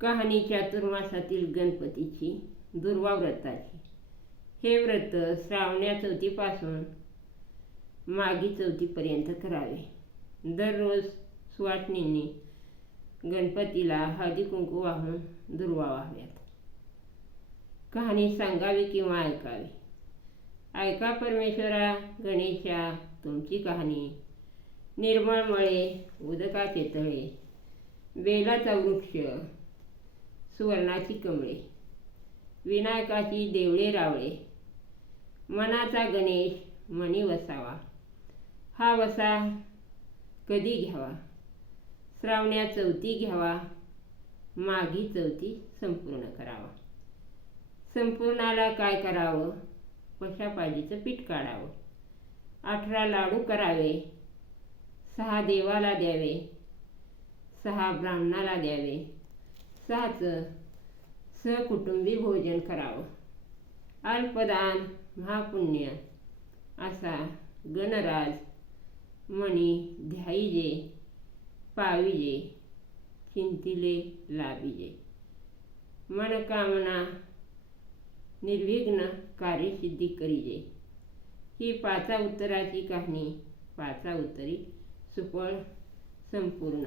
कहाणी चातुर्मासातील गणपतीची दुर्वा व्रताची. हे व्रत श्रावण्या चौथीपासून मागी चौथीपर्यंत करावे. दररोज सुवासिनींनी गणपतीला हळदी कुंकू वाहून दुर्वा व्हाव्यात. कहाणी सांगावी किंवा ऐकावी? ऐका परमेश्वरा गणेशा तुमची कहाणी. निर्मळ मळे उदकाचे तळे बेलाचा वृक्ष सुवर्णाची कमळे. विनायकाची देवळे रावळे. मनाचा गणेश मणी वसावा. हा वसा कधी घ्यावा? श्रावण्या चौथी घ्यावा. मागी चौथी संपूर्ण करावा. संपूर्णाला काय करावं? पशापाजीचं पीठ काढावं. अठरा लाडू करावे. सहा देवाला द्यावे. सहा ब्राह्मणाला द्यावे. साचं सहकुटुंबी भोजन करावं. अल्पदान महापुण्य असा गणराज मणी ध्याईजे पाविजे चिंतिले लाभिजे मनकामना निर्विघ्न कार्यसिद्धी करीजे. ही पाचा उत्तराची कहाणी पाचा उत्तरी सुफळ संपूर्ण.